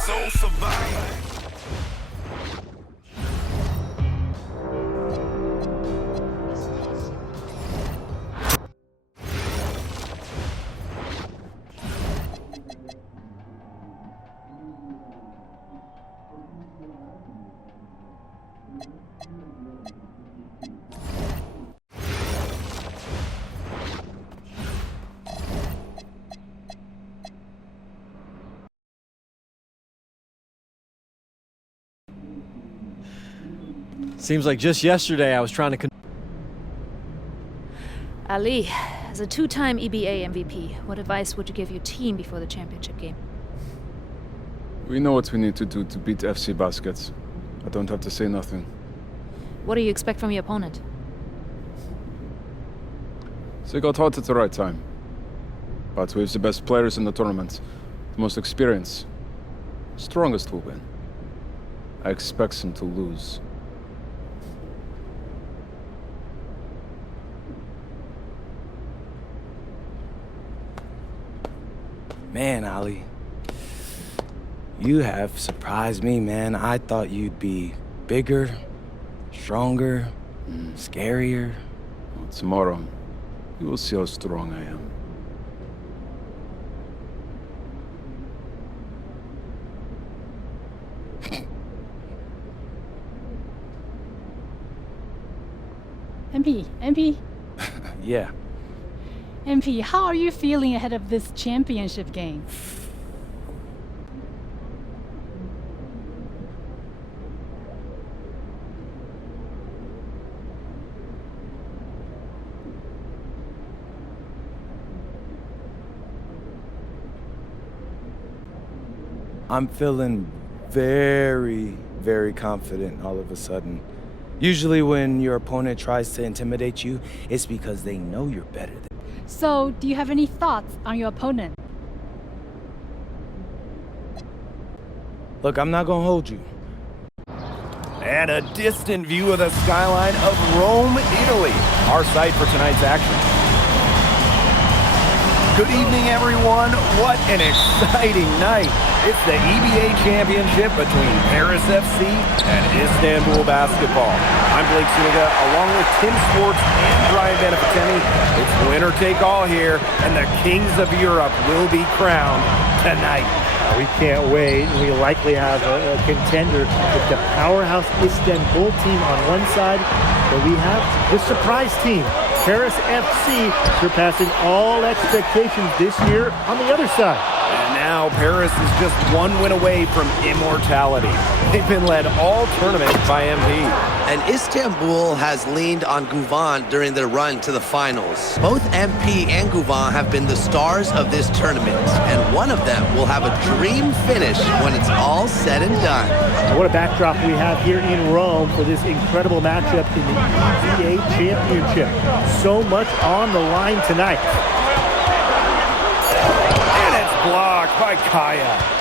soul survive. Seems like just yesterday I was trying to Ali, as a two-time EBA MVP, what advice would you give your team before the championship game? We know what we need to do to beat FC Baskets. I don't have to say nothing. What do you expect from your opponent? They got hot at the right time. But we have the best players in the tournament, the most experience, strongest will win. I expect them to lose. Man, Ali, you have surprised me, man. I thought you'd be bigger, stronger, scarier. Well, tomorrow, you will see how strong I am. MP, Yeah. MP, how are you feeling ahead of this championship game? I'm feeling very, very confident all of a sudden. Usually when your opponent tries to intimidate you, it's because they know you're better than. So, do you have any thoughts on your opponent? Look, I'm not gonna hold you. And a distant view of the skyline of Rome, Italy, our site for tonight's action. Good evening, everyone. What an exciting night. It's the EBA championship between Paris FC and Istanbul Basketball. I'm Blake Suniga, along with Tim Sports and Brian Beneficeni. It's winner take all here, and the kings of Europe will be crowned tonight. We can't wait. We likely have a contender with the powerhouse Istanbul team on one side, but we have the surprise team, Paris FC, surpassing all expectations this year on the other side. And now Paris is just one win away from immortality. They've been led all tournament by MP. And Istanbul has leaned on Guvan during their run to the finals. Both MP and Guvan have been the stars of this tournament, and one of them will have a dream finish when it's all said and done. What a backdrop we have here in Rome for this incredible matchup in the EBA Championship. So much on the line tonight. And it's blocked by Kaya.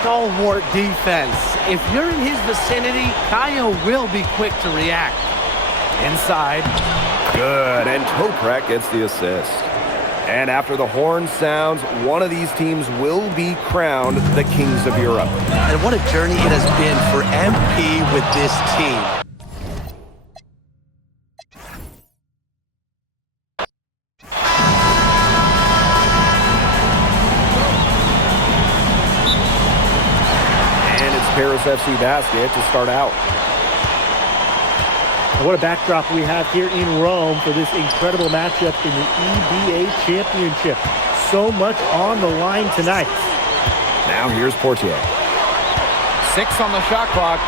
Stalwart defense. If you're in his vicinity, Kaya will be quick to react. Inside. Good. And Toprak gets the assist. And after the horn sounds, one of these teams will be crowned the kings of Europe. And what a journey it has been for MP with this team. Paris FC basket to start out. What a backdrop we have here in Rome for this incredible matchup in the EBA Championship. So much on the line tonight. Now here's Portier. 6 on the shot clock.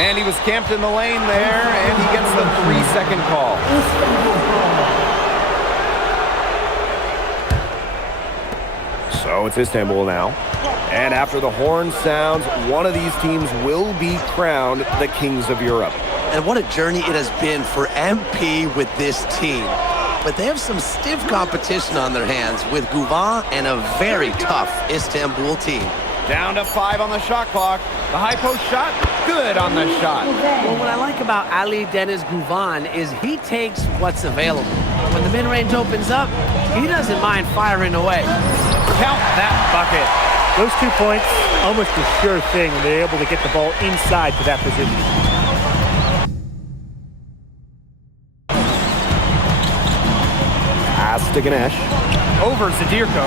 And he was camped in the lane there, and he gets the 3-second call. So it's Istanbul now. And after the horn sounds, one of these teams will be crowned the kings of Europe. And what a journey it has been for MP with this team. But they have some stiff competition on their hands with Guvan and a very tough Istanbul team. Down to 5 on the shot clock. The high post shot, good on the shot. Well, what I like about Ali Deniz Guvan is he takes what's available. When the mid-range opens up, he doesn't mind firing away. Count that bucket. Those 2 points, almost a sure thing when they're able to get the ball inside to that position. Pass to Ganesh. Over Zadirko.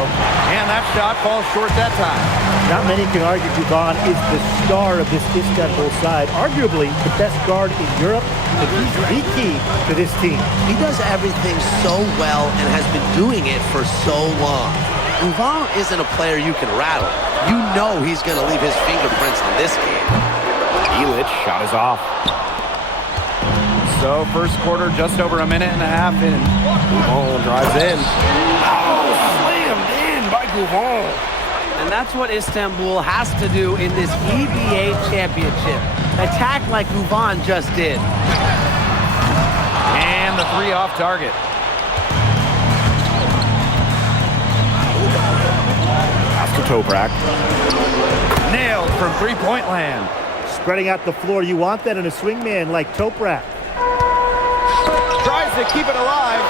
And that shot falls short that time. Not many can argue Guvan is the star of this Istanbul side, arguably the best guard in Europe, and he's the key to this team. He does everything so well and has been doing it for so long. Guvan isn't a player you can rattle. You know he's going to leave his fingerprints on this game. Ilic shot is off. So first quarter, just over a minute and a half in. Guvan drives in. Oh, slammed in by Guvan. And that's what Istanbul has to do in this EBA championship. Attack like Guvan just did. And the three off target. Pass to Toprak. Nailed from three-point land. Spreading out the floor, you want that in a swingman like Toprak. Tries to keep it alive.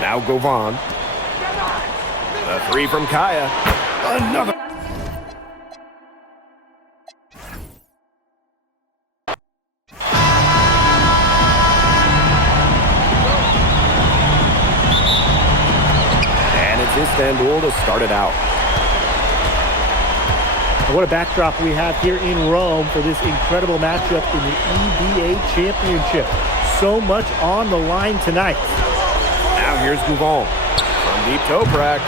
Now Govan. The three from Kaya. Another. And it's Istanbul to start it out. And what a backdrop we have here in Rome for this incredible matchup in the EBA Championship. So much on the line tonight. Now here's Govan from deep Toprak.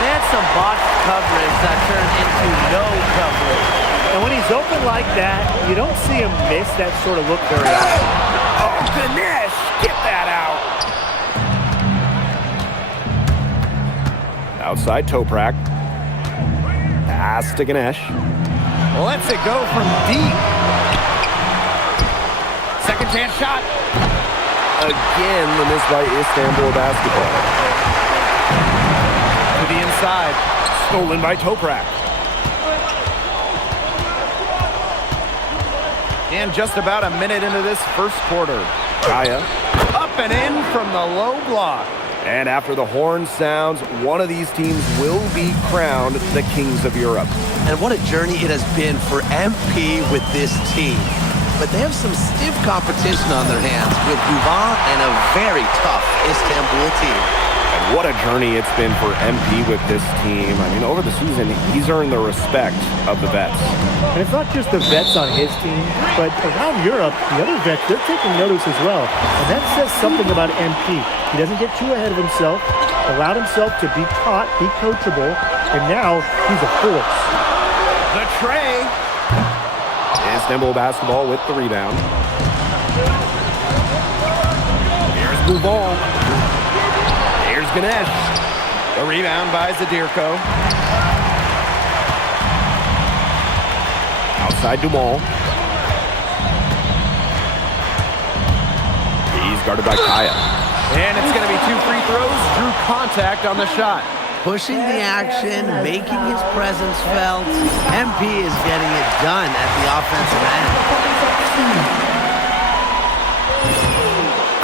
They had some botched coverage that turned into no coverage. And when he's open like that, you don't see him miss that sort of look very often. Oh, Ganesh, get that out. Outside Toprak. Pass to Ganesh. Lets it go from deep. Second chance shot. Again, the miss by Istanbul basketball. To the inside. Stolen by Toprak. And just about a minute into this first quarter. Kaya up and in from the low block. And after the horn sounds, one of these teams will be crowned the Kings of Europe. And what a journey it has been for MP with this team. But they have some stiff competition on their hands with Guvan and a very tough Istanbul team. And what a journey it's been for MP with this team. I mean, over the season, he's earned the respect of the vets. And it's not just the vets on his team, but around Europe, the other vets, they're taking notice as well. And that says something about MP. He doesn't get too ahead of himself, allowed himself to be taught, be coachable, and now he's a force. The tray. Istanbul basketball with the rebound. Here's Guvan. Here's Ganesh. The rebound by Zadirko. Outside Dumont. He's guarded by Kaya. And it's going to be two free throws. Drew contact on the shot. Pushing the action, making his presence felt. MP is getting it done at the offensive end.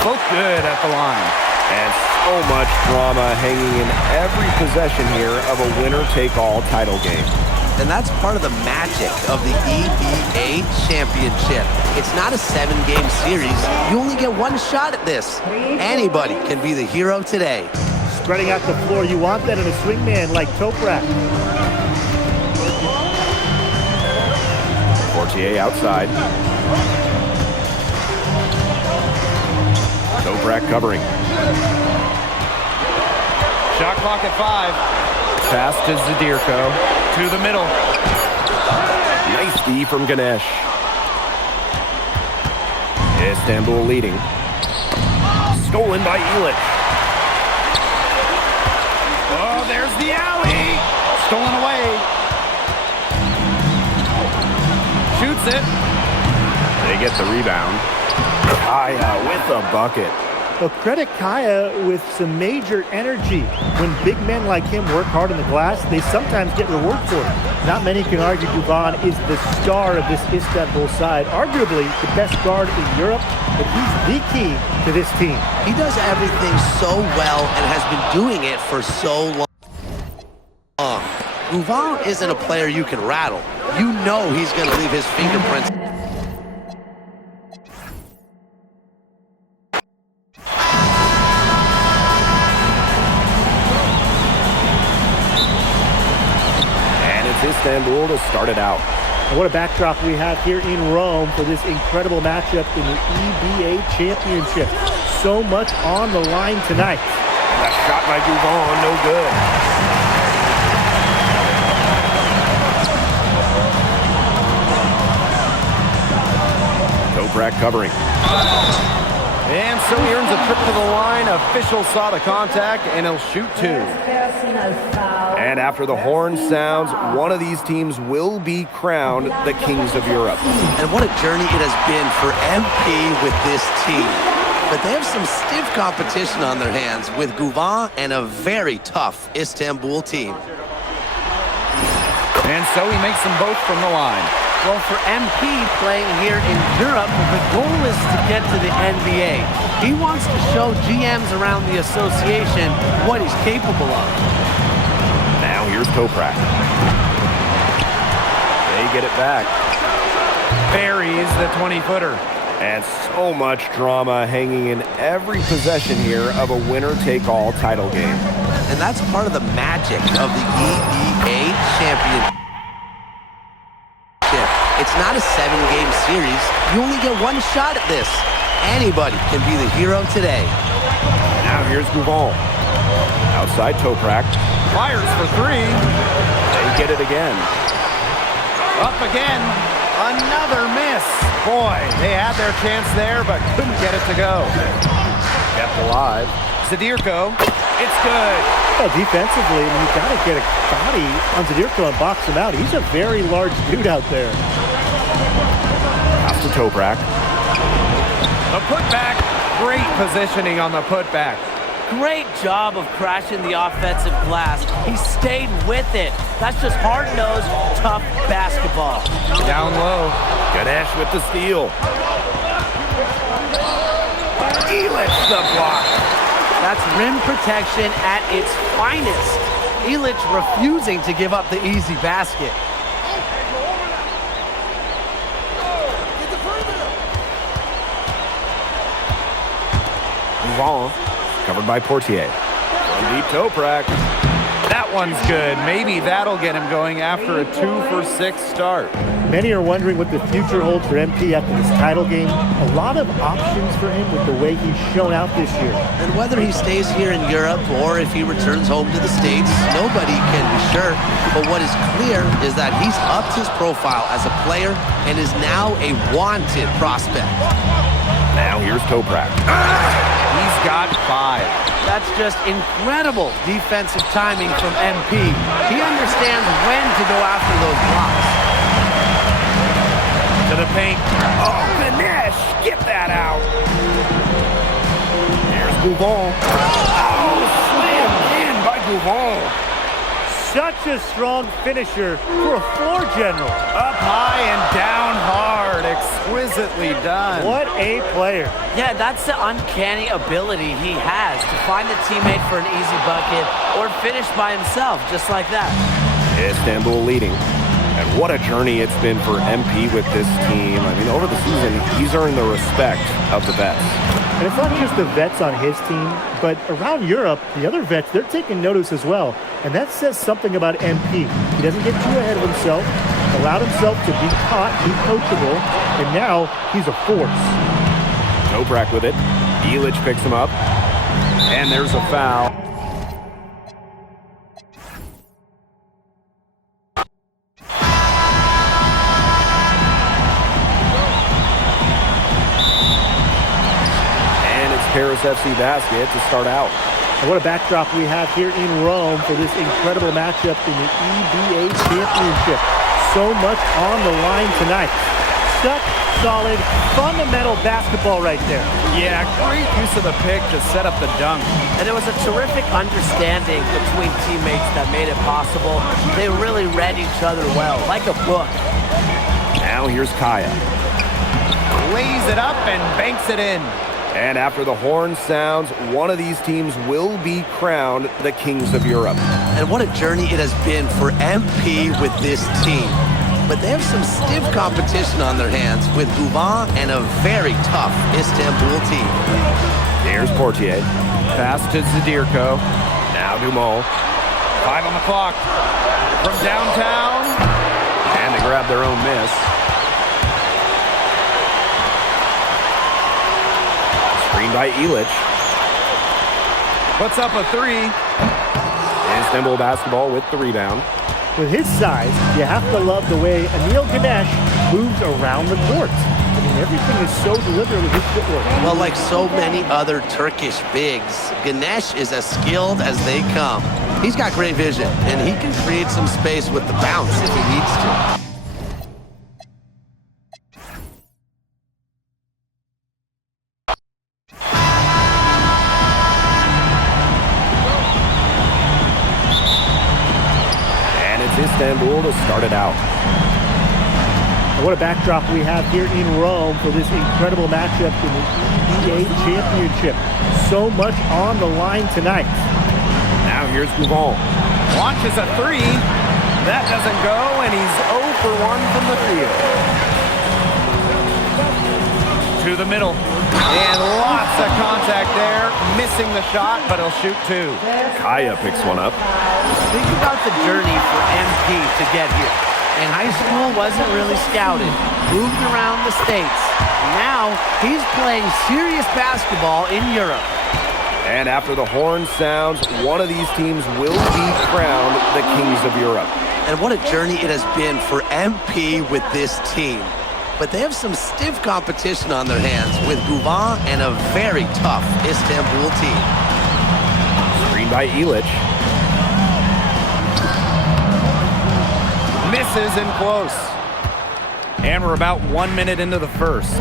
Both good at the line. And so much drama hanging in every possession here of a winner-take-all title game. And that's part of the magic of the EBA Championship. It's not a 7-game series. You only get one shot at this. Anybody can be the hero today. Spreading out the floor, you want that in a swingman like Toprak. Fortier outside. Toprak covering. Shot clock at 5. Pass to Zadirko. To the middle. Nice D from Ganesh. Istanbul leading. Stolen by Ilic. Oh, there's the alley. Stolen away. Shoots it. They get the rebound. Kaya with a bucket. Well, credit Kaya with some major energy. When big men like him work hard on the glass, they sometimes get reward for it. Not many can argue Guvan is the star of this Istanbul side, arguably the best guard in Europe, but he's the key to this team. He does everything so well and has been doing it for so long. Guvan isn't a player you can rattle. You know he's going to leave his fingerprints. And it's Istanbul to start it out. And what a backdrop we have here in Rome for this incredible matchup in the EBA Championship. So much on the line tonight. And a shot by Guvan, no good. Toprak covering. And so he earns a trip to the line. Officials saw the contact, and he'll shoot two. And after the horn sounds, one of these teams will be crowned the Kings of Europe. And what a journey it has been for MP with this team. But they have some stiff competition on their hands with Guvan and a very tough Istanbul team. And so he makes them both from the line. Well, for MP playing here in Europe, the goal is to get to the NBA. He wants to show GMs around the association what he's capable of. Now here's Toprak. They get it back. Buries the 20-footer. And so much drama hanging in every possession here of a winner-take-all title game. And that's part of the magic of the EBA Championship. It's not a 7-game series. You only get one shot at this. Anybody can be the hero today. Now here's Guvan. Outside Toprak. Fires for three. They get it again. Up again. Another miss. Boy, they had their chance there, but couldn't get it to go. Kept alive. Zadirko. It's good. Well, defensively, you've got to get a body on Zadirko and box him out. He's a very large dude out there. Pass to Toprak. The putback. Great positioning on the putback. Great job of crashing the offensive glass. He stayed with it. That's just hard-nosed, tough basketball. Down low. Ganesh with the steal. Illich the block. That's rim protection at its finest. Illich refusing to give up the easy basket. Guvan, covered by Portier. From deep Toprak. That one's good. Maybe that'll get him going after a 2-for-6 start. Many are wondering what the future holds for MP after this title game. A lot of options for him with the way he's shown out this year. And whether he stays here in Europe or if he returns home to the States, nobody can be sure. But what is clear is that he's upped his profile as a player and is now a wanted prospect. Now here's Toprak. He's got 5. That's just incredible defensive timing from MP. He understands when to go after those blocks. To the paint. Oh, Ganesh, get that out. Here's Guvan. Oh, slammed in by Guvan. Such a strong finisher for a floor general. Up high and down hard. Exquisitely done. What a player. Yeah, that's the uncanny ability he has to find a teammate for an easy bucket or finish by himself, just like that. Istanbul leading. And what a journey it's been for MP with this team. I mean, over the season, he's earned the respect of the vets. And it's not just the vets on his team, but around Europe, the other vets, they're taking notice as well. And that says something about MP. He doesn't get too ahead of himself, allowed himself to be taught, be coachable, and now he's a force. Toprak with it. Illich picks him up. And there's a foul. Paris FC basket to start out. And what a backdrop we have here in Rome for this incredible matchup in the EBA Championship. So much on the line tonight. gut, solid, fundamental basketball right there. Yeah, great use of the pick to set up the dunk. And there was a terrific understanding between teammates that made it possible. They really read each other well, like a book. Now here's Kaya. Lays it up and banks it in. And after the horn sounds, one of these teams will be crowned the Kings of Europe. And what a journey it has been for MP with this team. But they have some stiff competition on their hands with Guvan and a very tough Istanbul team. Here's Portier. Pass to Zadirko. Now Dumont. 5 on the clock. From downtown. And they grab their own miss. Screen by Ilic. Puts up a 3. Istanbul basketball with the rebound. With his size, you have to love the way Anil Ganesh moves around the court. I mean, everything is so deliberate with his footwork. Well, like so many other Turkish bigs, Ganesh is as skilled as they come. He's got great vision, and he can create some space with the bounce if he needs to. Istanbul to start it out. And what a backdrop we have here in Rome for this incredible matchup in the EBA Championship. So much on the line tonight. Now here's Guvan. Launches a 3. That doesn't go, and he's 0 for 1 from the field. To the middle. And lots of contact there. Missing the shot, but he'll shoot 2. Kaya picks one up. Think about the journey for MP to get here. In high school, wasn't really scouted. Moved around the States. Now, he's playing serious basketball in Europe. And after the horn sounds, one of these teams will be crowned the Kings of Europe. And what a journey it has been for MP with this team. But they have some stiff competition on their hands with Guvan and a very tough Istanbul team. Screen by Ilic. Misses in close. And we're about 1 minute into the first.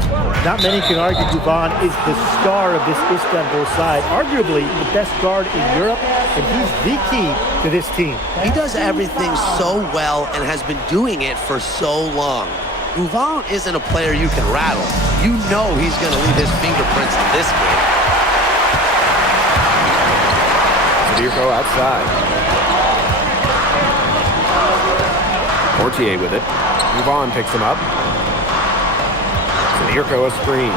Not many can argue Guvan is the star of this Istanbul side, arguably the best guard in Europe, and he's the key to this team. He does everything so well and has been doing it for so long. Guvan isn't a player you can rattle. You know he's going to leave his fingerprints in this game. Zadirko outside. Portier with it. Guvan picks him up. Zadirko a screen.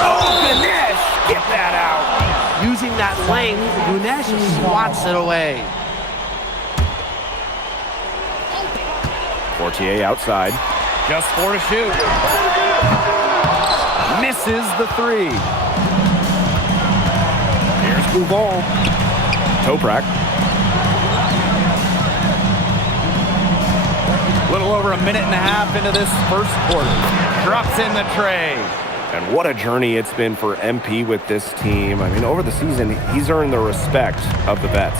Oh, Ganesh! Get that out! Using that length, Ganesh swats it away. Portier outside. Just 4 to shoot. Misses the 3. Here's Guvan. Toprak. A little over a minute and a half into this first quarter. Drops in the tray. And what a journey it's been for MP with this team. I mean, over the season, he's earned the respect of the vets.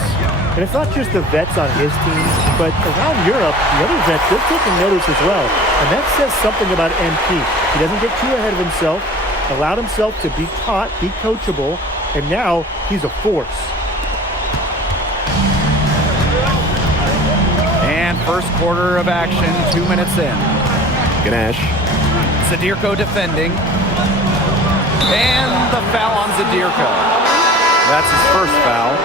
And it's not just the vets on his team, but around Europe, the other vets, they're taking notice as well. And that says something about MP. He doesn't get too ahead of himself, allowed himself to be taught, be coachable, and now he's a force. And first quarter of action, 2 minutes in. Ganesh. Zadirko defending. And the foul on Zadirko. That's his first foul.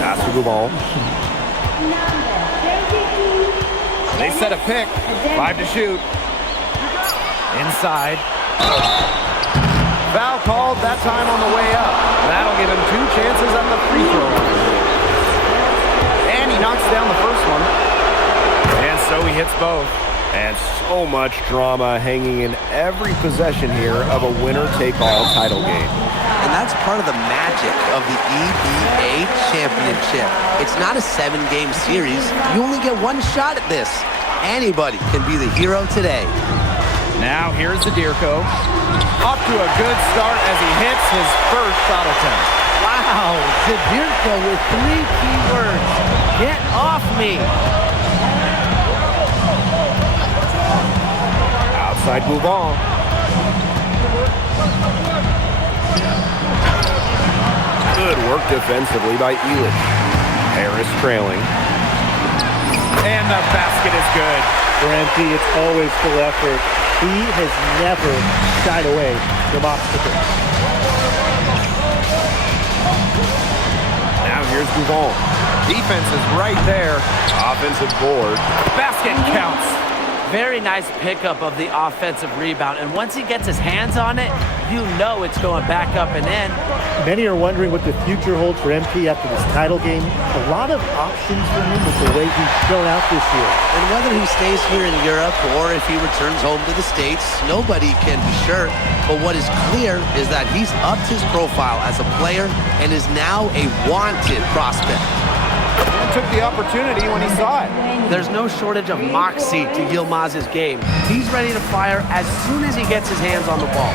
Pass to Guvan. They set a pick. 5 to shoot. Inside. Foul called that time on the way up. That'll give him 2 chances at the free throw line. And he knocks down the first one. And so he hits both. And so much drama hanging in every possession here of a winner-take-all title game. And that's part of the magic of the EBA Championship. It's not a 7-game series. You only get 1 shot at this. Anybody can be the hero today. Now here's Zadirko. Off to a good start as he hits his first shot attempt. Wow, Zadirko with 3 key words. Get off me. Outside Gouvan. Good work defensively by Elich. Harris trailing. And the basket is good. For MP, it's always full effort. He has never shied away from obstacles. Now here's Gouvan. Defense is right there. Offensive board. Basket counts. Very nice pickup of the offensive rebound. And once he gets his hands on it, you know it's going back up and in. Many are wondering what the future holds for MP after this title game. A lot of options for him with the way he's shown out this year. And whether he stays here in Europe or if he returns home to the States, nobody can be sure. But what is clear is that he's upped his profile as a player and is now a wanted prospect. Took the opportunity when he saw it. There's no shortage of moxie to Yilmaz's game. He's ready to fire as soon as he gets his hands on the ball.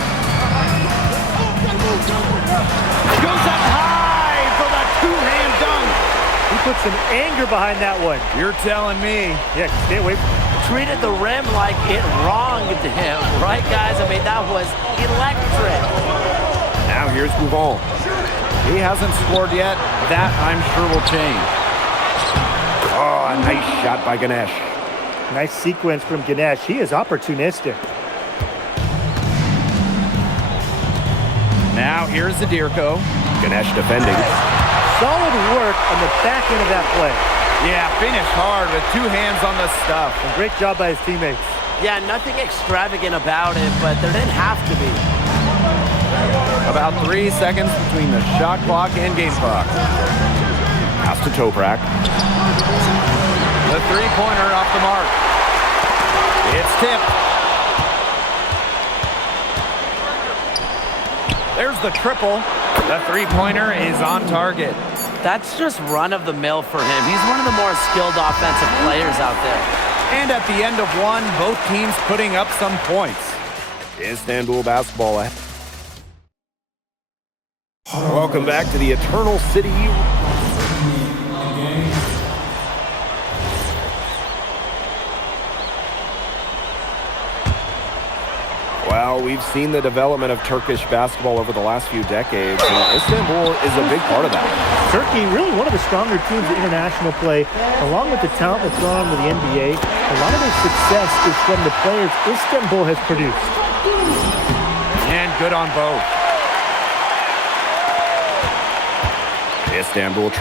Goes up high for the two-hand dunk. He put some anger behind that one. You're telling me. Yeah, stay away from Treated the rim like it wronged him, right, guys? I mean, that was electric. Now here's Gouvan. He hasn't scored yet. That, I'm sure, will change. Oh, a nice shot by Ganesh. nice sequence from Ganesh. He is opportunistic. Now here's Zadirko. Ganesh defending. Solid work on the back end of that play. Yeah, finished hard with 2 hands on the stuff. And great job by his teammates. Yeah, nothing extravagant about it, but there didn't have to be. About 3 seconds between the shot clock and game clock. Pass to Toprak. The three-pointer off the mark. It's tipped. There's the triple. The three-pointer is on target. That's just run-of-the-mill for him. He's one of the more skilled offensive players out there. And at the end of one, both teams putting up some points. Istanbul basketball. Welcome back to the Eternal City. Well, we've seen the development of Turkish basketball over the last few decades, and Istanbul is a big part of that. Turkey, really one of the stronger teams in international play, along with the talent that's gone on to the NBA. A lot of their success is from the players Istanbul has produced. And good on both. Istanbul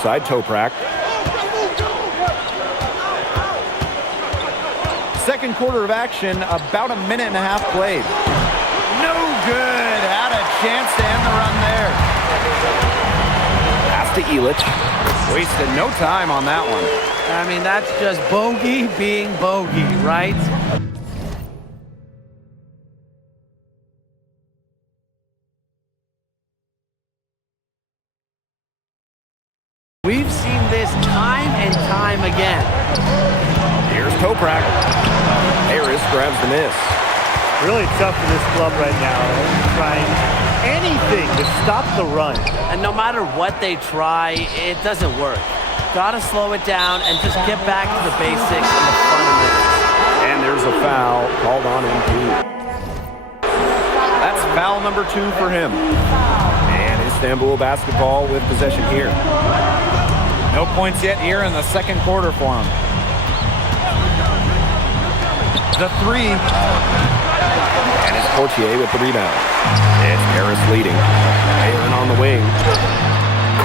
outside Toprak. Second quarter of action, about a minute and a half played. No good. Had a chance to end the run there. Pass to Elich. Wasted no time on that one. I mean, that's just bogey being bogey, right? We've seen this time and time again. Here's Toprak. Harris grabs the miss. Really tough for this club right now. Trying anything to stop the run. And no matter what they try, it doesn't work. Gotta slow it down and just get back to the basics and the fundamentals. And there's a foul called on MP. That's foul number 2 for him. And Istanbul basketball with possession here. No points yet here in the second quarter for him. The three. And it's Portier with the rebound. It's Harris leading. Aaron on the wing.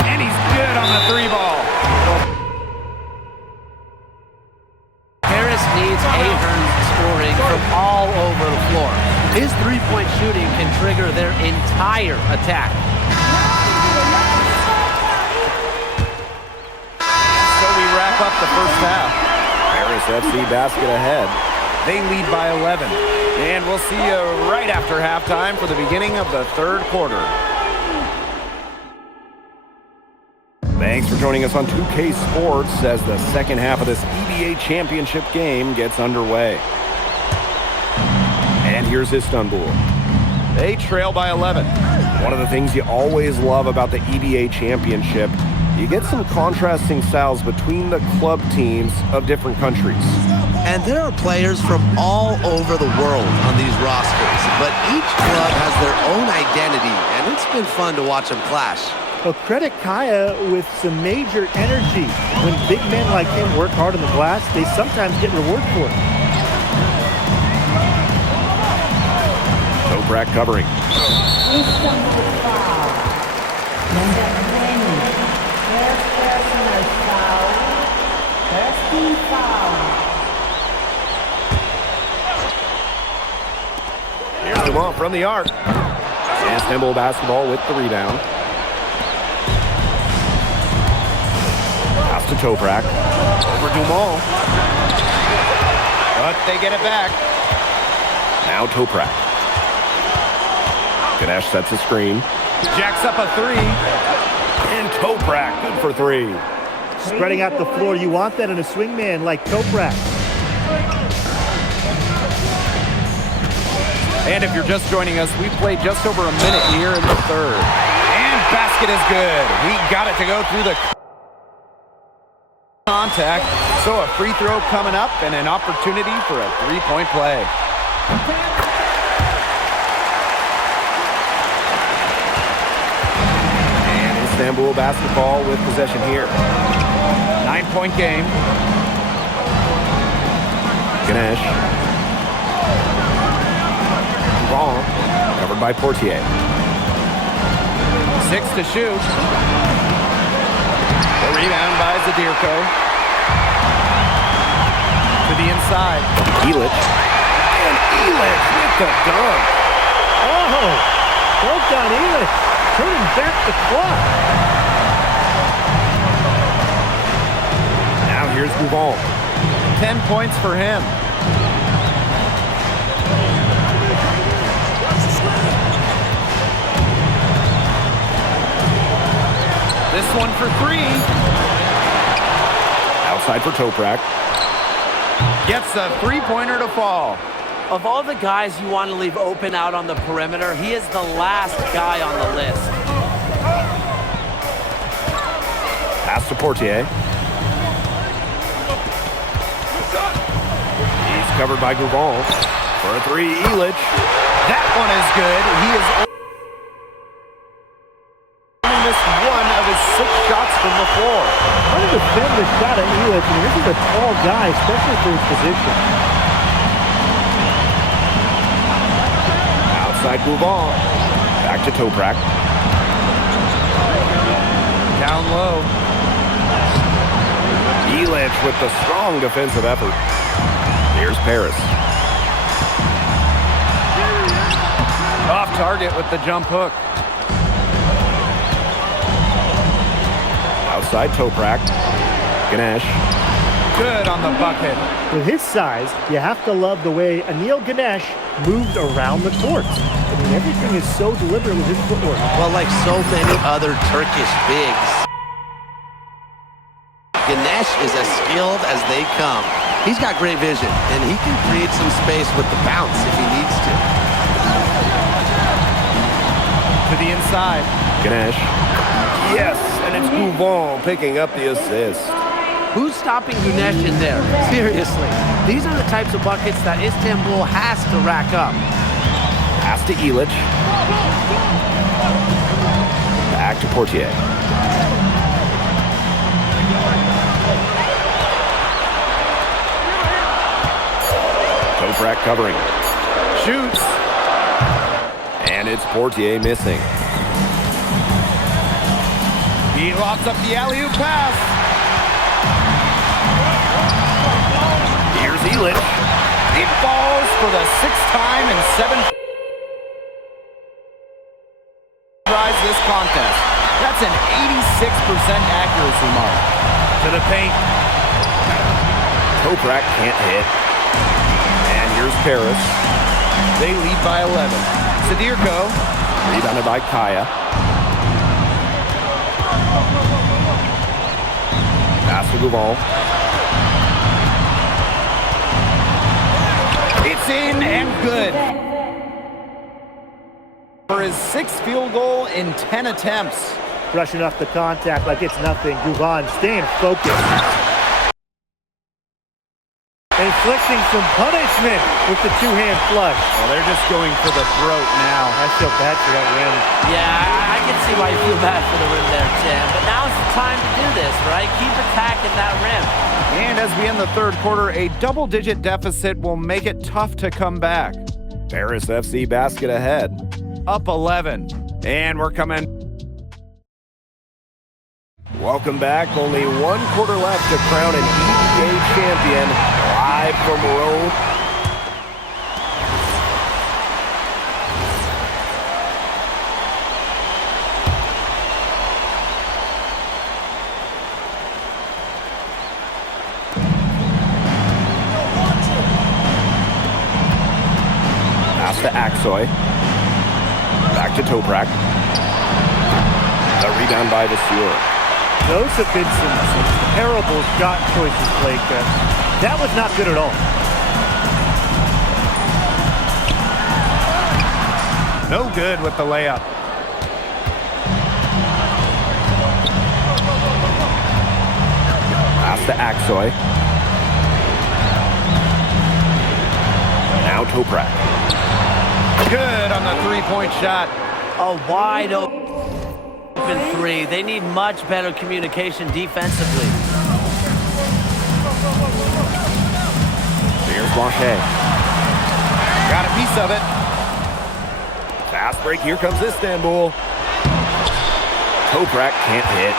And he's good on the 3-ball. Harris needs Ahern scoring from all over the floor. His three-point shooting can trigger their entire attack. So we wrap up the first half. Harris FC basket ahead. They lead by 11. And we'll see you right after halftime for the beginning of the third quarter. Thanks for joining us on 2K Sports as the second half of this EBA Championship game gets underway. And here's Istanbul. They trail by 11. One of the things you always love about the EBA Championship, you get some contrasting styles between the club teams of different countries. And there are players from all over the world on these rosters, but each club has their own identity, and it's been fun to watch them clash. Well, credit Kaya with some major energy. When big men like him work hard on the glass, they sometimes get reward for it. Toprak covering. Here's Dumont from the arc. Istanbul basketball with the rebound. Pass to Toprak. Over Dumont. But they get it back. Now Toprak. Ganesh sets a screen. Jacks up a three. And Toprak, good for three. Spreading out the floor, you want that in a swingman like Toprak. And if you're just joining us, we played just over a minute here in the third. And basket is good. He got it to go through the contact. So a free throw coming up and an opportunity for a three-point play. And Istanbul basketball with possession here. 9-point game. Ganesh. Wrong. Covered by Portier. 6 to shoot. The rebound by Zadirko. To the inside. Elic. And Elic with the dunk. Oh, Bogdan Elic turning back the clock. Now here's Gouval. 10 points for him. This one for three. Outside for Toprak. Gets a three-pointer to fall. Of all the guys you want to leave open out on the perimeter, he is the last guy on the list. Pass to Portier. He's covered by Gouval. For a three, Elic. That one is good. He is only missed one of his 6 shots from the floor. How to defend the shot at Elic? I mean, this is a tall guy, especially for his position. Outside Gouval. Back to Toprak. Down low. Elic with the strong defensive effort. Here's Paris. Off target with the jump hook. Outside Toprak. Ganesh. Good on the bucket. With his size, you have to love the way Anil Ganesh moved around the court. I mean, everything is so deliberate with his footwork. Well, like so many other Turkish bigs, Ganesh is as skilled as they come. He's got great vision, and he can create some space with the bounce if he needs to. To the inside. Ganesh. Yes, and it's Gouval picking up the assist. Who's stopping Ganesh in there? Seriously. These are the types of buckets that Istanbul has to rack up. Pass to Elic. Back to Portier. Toprak covering. Shoots. And it's Portier missing. He lobs up the alley-oop pass. Here's Elic. He falls for the 6th time in 7 tries this contest. That's an 86% accuracy mark. To the paint. Toprak can't hit. And here's Paris. They lead by 11. Zadirko. Rebounded by Kaya. to Gouvan. It's in and good. For his 6th field goal in 10 attempts. Brushing off the contact like it's nothing. Gouvan staying focused. Inflicting some punishment with the two-hand flush. Well, they're just going for the throat now. I feel bad for that rim. Yeah, I can see why you feel bad for the rim there, Tim. But now's the time to do this, right? Keep attacking that rim. And as we end the third quarter, a double-digit deficit will make it tough to come back. Paris FC basket ahead. Up 11. And we're coming. Welcome back. Only 1 quarter left to crown an EBA champion. Live from Rome. Pass to Aksoy. Back to Toprak. The rebound by Vasseur. Those have been some terrible shot choices, Blake. That was not good at all. No good with the layup. Pass to Aksoy. Now Toprak. Good on the three-point shot. A wide open 3. They need much better communication defensively. Here's Blanchet. Got a piece of it. Fast break. Here comes Istanbul. Toprak can't hit.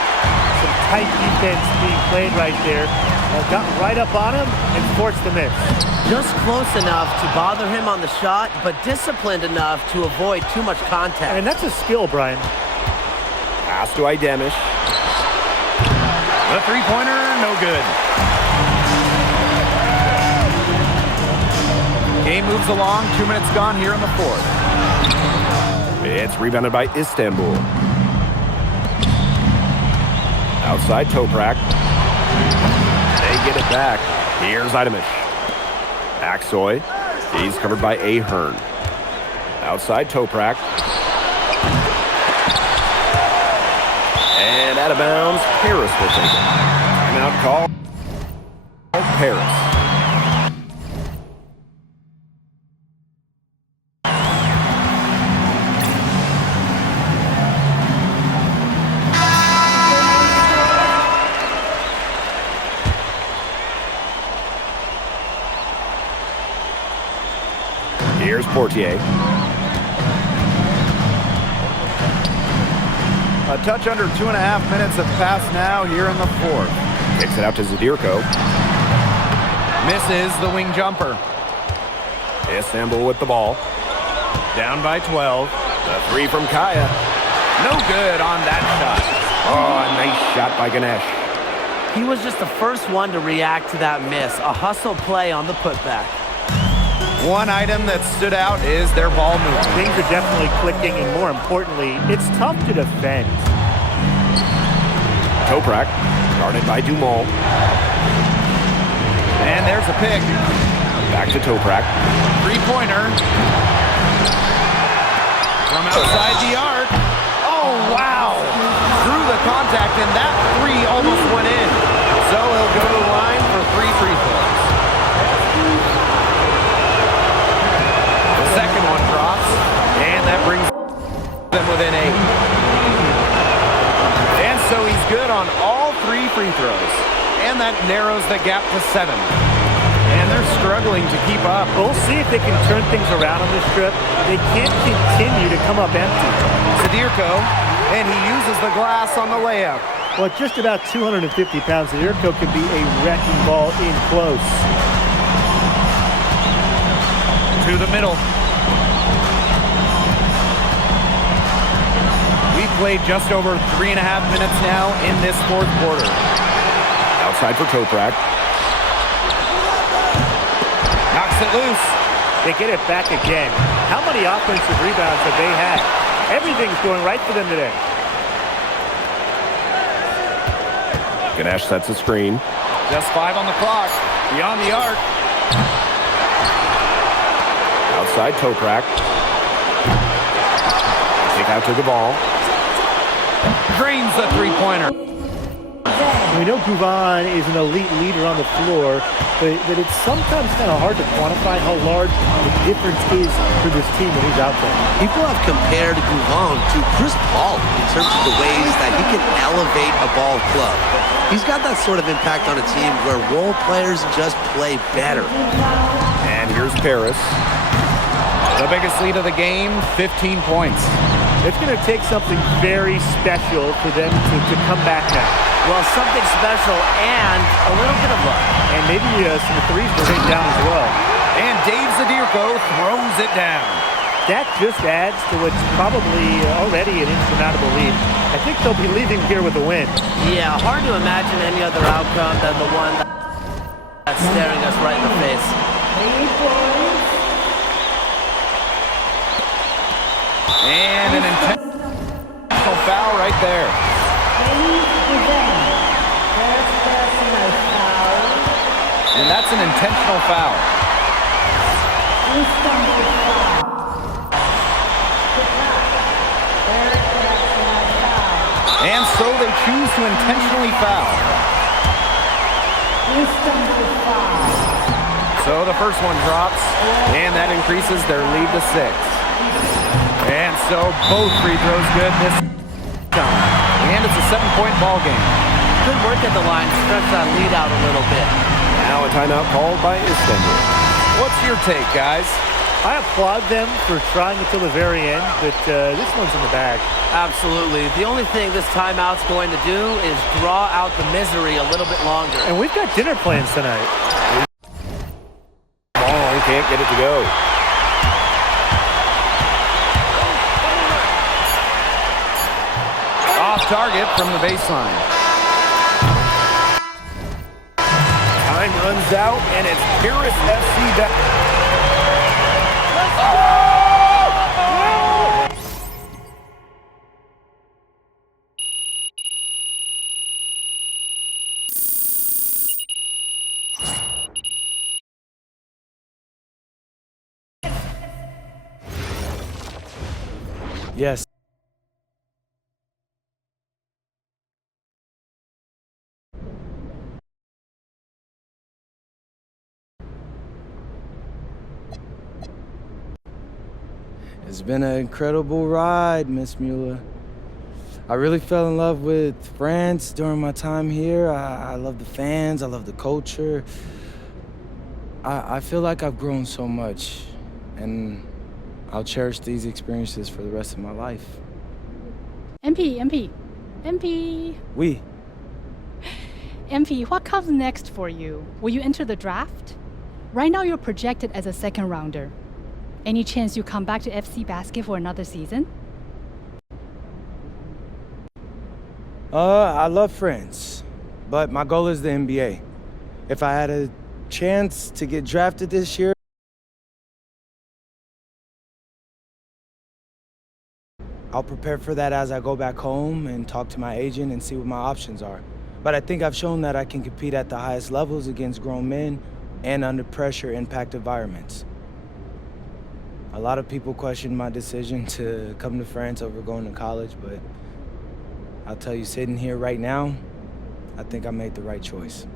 Some tight defense being played right there. Got right up on him and forced the miss. Just close enough to bother him on the shot, but disciplined enough to avoid too much contact. And that's a skill, Brian. Pass to Idemish. The three-pointer, no good. Game moves along. 2 minutes gone here in the fourth. It's rebounded by Istanbul. Outside Toprak. They get it back. Here's Idemish. Aksoy. He's covered by Ahern. Outside Toprak. And out of bounds, Paris will take it. Timeout call. Paris. Here's Portier. A touch under 2.5 minutes have passed now here in the fourth. Kicks it out to Zadirko. Misses the wing jumper. Istanbul with the ball. Down by 12. The three from Kaya. No good on that shot. Oh, a nice shot by Ganesh. He was just the first one to react to that miss. A hustle play on the putback. One item that stood out is their ball movement. Things are definitely clicking, and more importantly, it's tough to defend. Toprak, guarded by Dumont. And there's a pick. Back to Toprak. Three-pointer. From outside the arc. Oh, wow. Through the contact, and that three almost went in. So he'll go to the line for 3 free throws. Second one drops, and that brings them within 8. And so he's good on all 3 free throws, and that narrows the gap to 7. And they're struggling to keep up. We'll see if they can turn things around on this trip. They can't continue to come up empty. Zadirko, and he uses the glass on the layup. Well, at just about 250 pounds, Zadirko can be a wrecking ball in close. To the middle. We've played just over 3.5 minutes now in this fourth quarter. Outside for Toprak. Knocks it loose. They get it back again. How many offensive rebounds have they had? Everything's going right for them today. Ganesh sets a screen. Just 5 on the clock. Beyond the arc. Outside Toprak. Kick out to the ball. Drains the three-pointer. We know Gouvan is an elite leader on the floor, but it's sometimes kind of hard to quantify how large the difference is for this team when he's out there. People have compared Gouvan to Chris Paul in terms of the ways that he can elevate a ball club. He's got that sort of impact on a team where role players just play better. And here's Paris. The biggest lead of the game, 15 points. It's going to take something very special for them to come back now. Well, something special and a little bit of luck. And maybe some threes will take down as well. And Dave Zadirko throws it down. That just adds to what's probably already an insurmountable lead. I think they'll be leaving here with a win. Yeah, hard to imagine any other outcome than the one that's staring us right in the face. And an intentional foul right there. And that's an intentional foul. And so they choose to intentionally foul. So the first one drops, and that increases their lead to 6. And so both free throws good this time. And it's a 7-point ball game. Good work at the line to stretch that lead out a little bit. Now a timeout called by Istanbul. What's your take, guys? I applaud them for trying until the very end, but this one's in the bag. Absolutely. The only thing this timeout's going to do is draw out the misery a little bit longer. And we've got dinner plans tonight. Ball can't get it to go. Off target from the baseline. Time runs out, and it's Paris FC back. Yes. It's been an incredible ride, Miss Mueller. I really fell in love with France during my time here. I love the fans, I love the culture. I feel like I've grown so much, and I'll cherish these experiences for the rest of my life. MP. Oui. MP, what comes next for you? Will you enter the draft? Right now you're projected as a second rounder. Any chance you come back to FC Basket for another season? I love France, but my goal is the NBA. If I had a chance to get drafted this year, I'll prepare for that as I go back home and talk to my agent and see what my options are. But I think I've shown that I can compete at the highest levels against grown men and under pressure impact environments. A lot of people question my decision to come to France over going to college, but I'll tell you, sitting here right now, I think I made the right choice.